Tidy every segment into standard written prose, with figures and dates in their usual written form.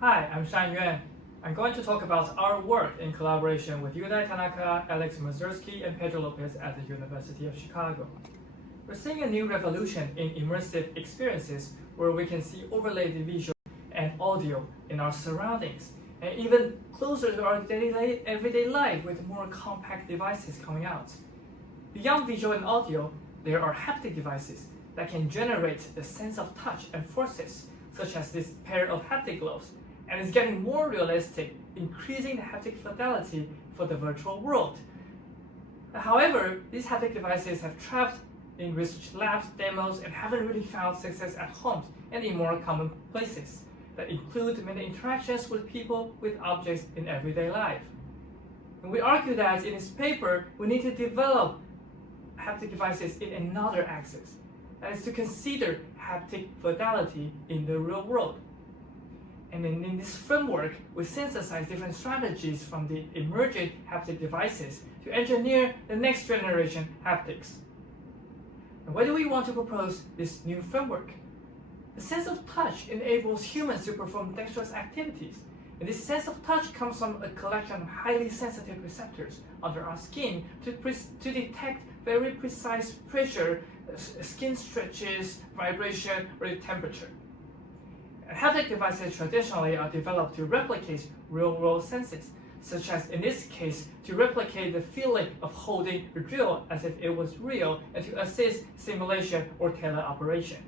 Hi, I'm Shan-Yuan. I'm going to talk about our work in collaboration with Yudai, Tanaka, Mazursky, and Pedro Lopes at the University of Chicago. We're seeing a new revolution in immersive experiences where we can see overlaid visual and audio in our surroundings, and even closer to our everyday life with more compact devices coming out. Beyond visual and audio, there are haptic devices that can generate the sense of touch and forces, such as this pair of haptic gloves, and it's getting more realistic, increasing the haptic fidelity for the virtual world. However, these haptic devices have trapped in research labs, demos, and haven't really found success at homes and in more common places that include many interactions with people with objects in everyday life. And we argue that in this paper, we need to develop haptic devices in another axis, that is to consider haptic fidelity in the real world. And in this framework, we synthesize different strategies from the emergent haptic devices to engineer the next generation haptics. And why do we want to propose this new framework? The sense of touch enables humans to perform dexterous activities. And this sense of touch comes from a collection of highly sensitive receptors under our skin to detect very precise pressure, skin stretches, vibration, or temperature. Haptic devices traditionally are developed to replicate real-world senses, such as in this case, to replicate the feeling of holding the drill as if it was real and to assist simulation or teleoperation.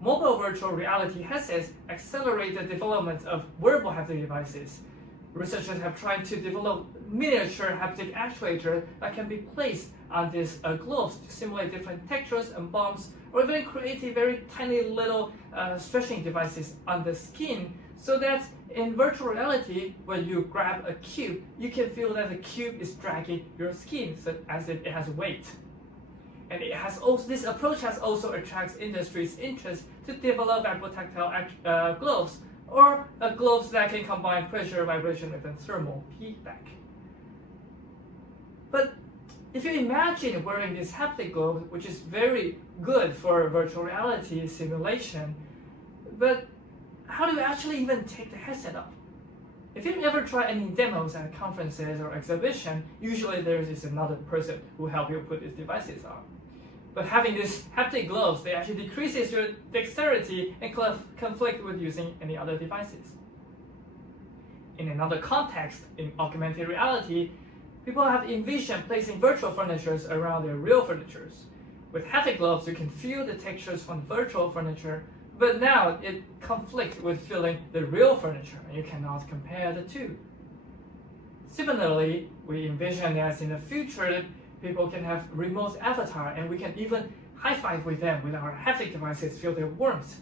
Mobile virtual reality headsets accelerate the development of wearable haptic devices. Researchers have tried to develop miniature haptic actuators that can be placed on these gloves to simulate different textures and bumps, or even create very tiny little stretching devices on the skin, so that in virtual reality, when you grab a cube, you can feel that the cube is dragging your skin, so as if it has weight. And this approach has also attracted industry's interest to develop wearable tactile gloves, or gloves that can combine pressure, vibration, and thermal feedback. But if you imagine wearing this haptic glove, which is very good for virtual reality simulation, but how do you actually even take the headset off? If you've ever tried any demos at conferences or exhibition, usually there is another person who helps you put these devices on. But having these haptic gloves, they actually decreases your dexterity and conflict with using any other devices. In another context, in augmented reality, people have envisioned placing virtual furniture around their real furniture. With haptic gloves, you can feel the textures from virtual furniture, but now it conflicts with feeling the real furniture, and you cannot compare the two. Similarly, we envision that in the future, people can have remote avatar, and we can even high-five with them with our haptic devices, feel their warmth,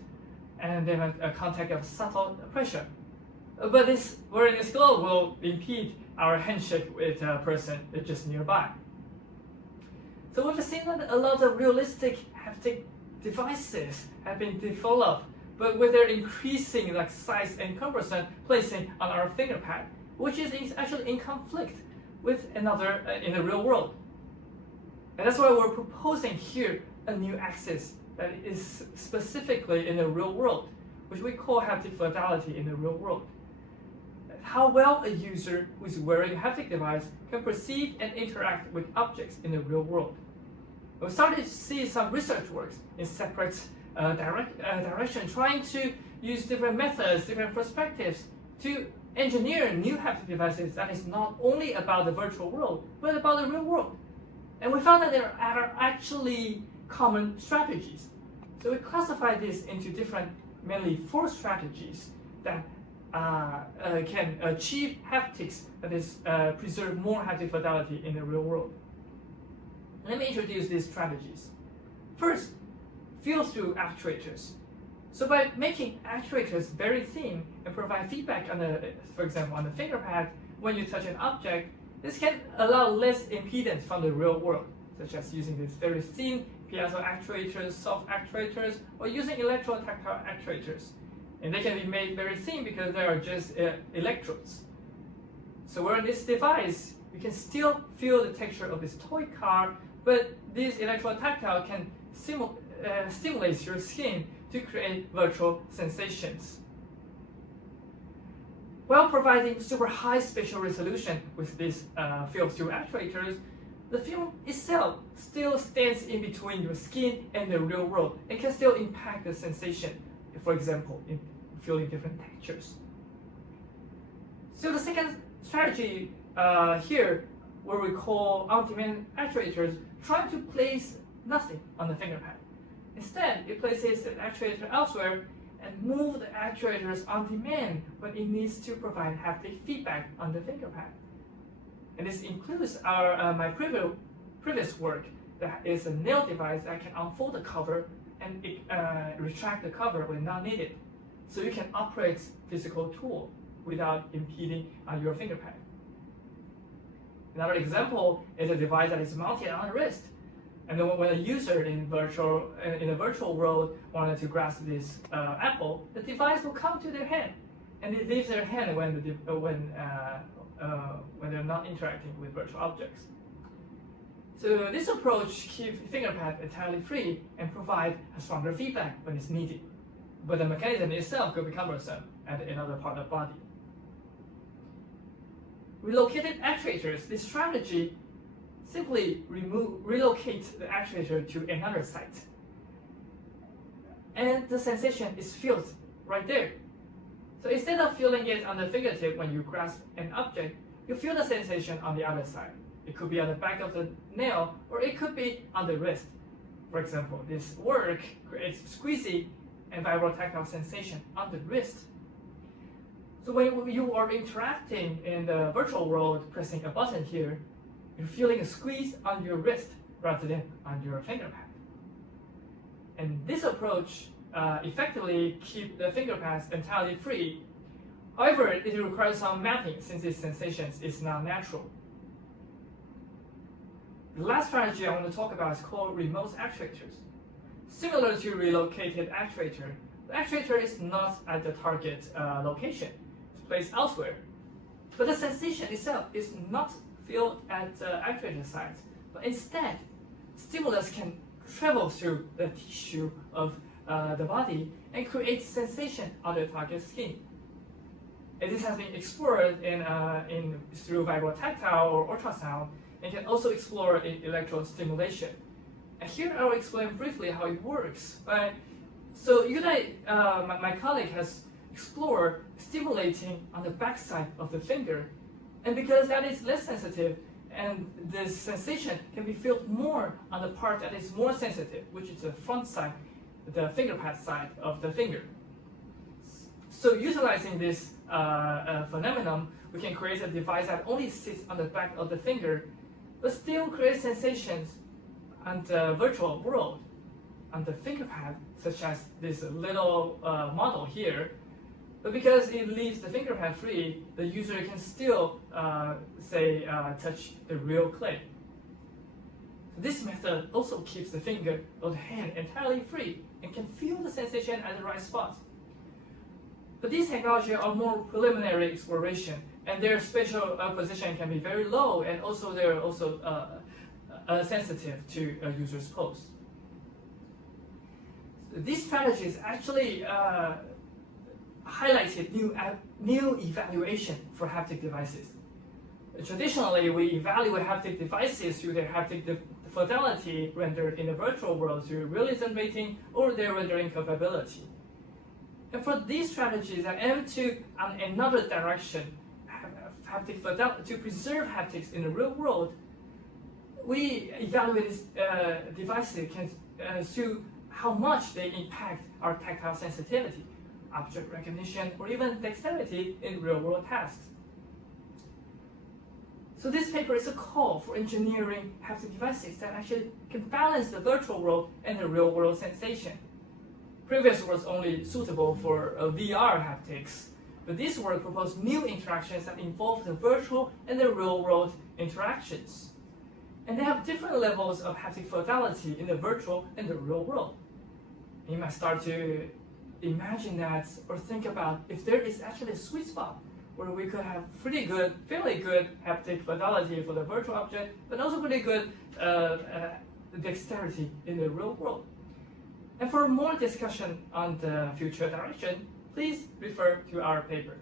and then a contact of subtle pressure. But wearing this glove will impede our handshake with a person just nearby. So we've seen that a lot of realistic haptic devices have been developed, but with their increasing size and cumbersome placing on our fingerpad, which is actually in conflict with another in the real world. And that's why we're proposing here a new axis that is specifically in the real world, which we call haptic fidelity in the real world. How well a user who is wearing a haptic device can perceive and interact with objects in the real world. We started to see some research works in separate directions, trying to use different methods, different perspectives to engineer new haptic devices that is not only about the virtual world, but about the real world. And we found that there are actually common strategies. So we classified this into mainly 4 strategies that can achieve haptics, that is, preserve more haptic fidelity in the real world. Let me introduce these strategies. First, feel-through actuators. So by making actuators very thin and provide feedback for example, on the fingerpad, when you touch an object, this can allow less impedance from the real world, such as using these very thin piezo actuators, soft actuators, or using electrotactile actuators. And they can be made very thin because they are just electrodes. So wearing this device, you can still feel the texture of this toy car, but this electrotactile can stimulate your skin to create virtual sensations. While providing super high spatial resolution with these field of view actuators, the film itself still stands in between your skin and the real world and can still impact the sensation, for example, in feeling different textures. So the second strategy here, what we call on-demand actuators, trying to place nothing on the fingerpad. Instead, it places the actuator elsewhere and move the actuators on demand when it needs to provide haptic feedback on the fingerpad. And this includes my previous work that is a nail device that can unfold the cover and retract the cover when not needed. So you can operate physical tool without impeding on your fingerpad. Another example is a device that is mounted on a wrist. And then when a user in the virtual world wanted to grasp this apple, the device will come to their hand, and it leaves their hand when they're not interacting with virtual objects. So this approach keeps the fingerpad entirely free and provide a stronger feedback when it's needed. But the mechanism itself could be cumbersome at another part of the body. Relocated actuators. This strategy simply relocate the actuator to another site. And the sensation is felt right there. So instead of feeling it on the fingertip when you grasp an object, you feel the sensation on the other side. It could be on the back of the nail, or it could be on the wrist. For example, this work creates squeezy and vibrotactile sensation on the wrist. So when you are interacting in the virtual world, pressing a button here, you're feeling a squeeze on your wrist rather than on your fingerpad. And this approach effectively keeps the fingerpads entirely free. However, it requires some mapping since this sensation is not natural. The last strategy I want to talk about is called remote actuators. Similar to relocated actuator, the actuator is not at the target location. It's placed elsewhere. But the sensation itself is not felt at the actuator site, but instead, stimulus can travel through the tissue of the body and create sensation on the target skin. And this has been explored through vibrotactile or ultrasound, and can also explore in electrostimulation. And here I will explain briefly how it works. So Yudai, my colleague, has explored stimulating on the backside of the finger, and because that is less sensitive, and this sensation can be felt more on the part that is more sensitive, which is the front side, the fingerpad side of the finger. So utilizing this phenomenon, we can create a device that only sits on the back of the finger, but still creates sensations on the virtual world, on the fingerpad, such as this little model here. But because it leaves the fingerpad free, the user can still, touch the real clay. This method also keeps the finger or the hand entirely free and can feel the sensation at the right spot. But these technologies are more preliminary exploration, and their spatial position can be very low, and also they're also sensitive to a user's pose. So these strategies actually highlighted new evaluation for haptic devices. Traditionally, we evaluate haptic devices through their haptic fidelity rendered in the virtual world through realism rating or their rendering capability. And for these strategies that aim to, on another direction, haptic fidelity, to preserve haptics in the real world, we evaluate these devices through how much they impact our tactile sensitivity, object recognition, or even dexterity in real-world tasks. So this paper is a call for engineering haptic devices that actually can balance the virtual world and the real-world sensation. Previous was only suitable for VR haptics, but this work proposed new interactions that involve the virtual and the real-world interactions. And they have different levels of haptic fidelity in the virtual and the real world. You might start to imagine that, or think about if there is actually a sweet spot where we could have fairly good haptic fidelity for the virtual object, but also pretty good dexterity in the real world. And for more discussion on the future direction, please refer to our paper.